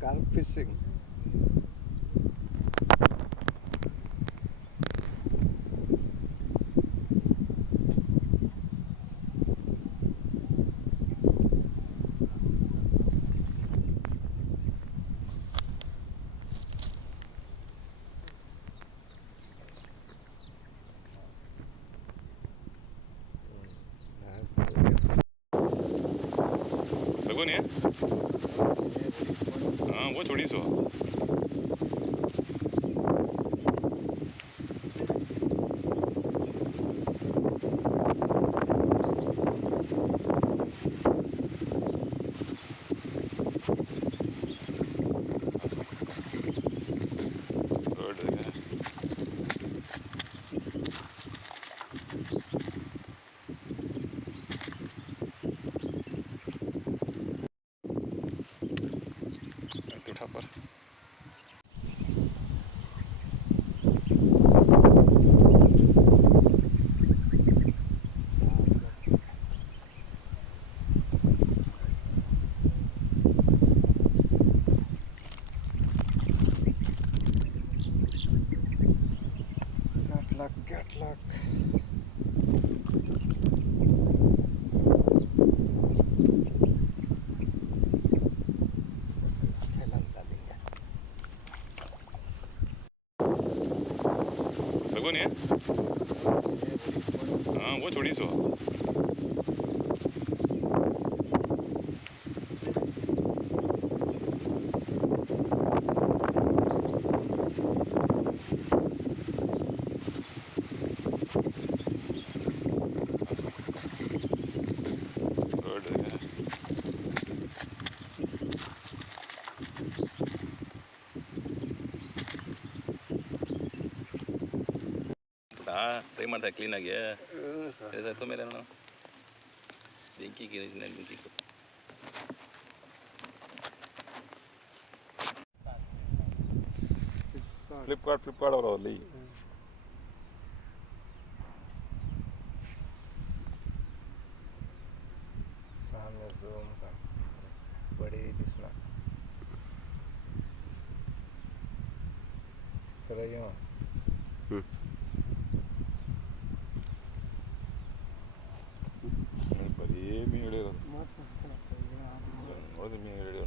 Carp fishing. लगो नहीं है? हाँ वो छोड़ी सो उठा पर Get luck. लगो नहीं है? हाँ वो छोड़ी सो ಟ್ರೈ ಮಾಡ್ತಾ ಕ್ಲೀನಾಗಿ ತುಂಬ ಮೇಲೆ ಬೆಂಕಿ ಬೆಂಕಿ ಫ್ಲಿಪ್ಕಾರ್ಟ್ ಅವರು ಅಲ್ಲಿ सामने जूम कर बड़ी दिसना रही ಬರೀ ಮೀನು ಹಿಡಿಯೋದು ನೋಡಿದ್ರೆ ಮೀನು ಹಿಡಿಯೋದು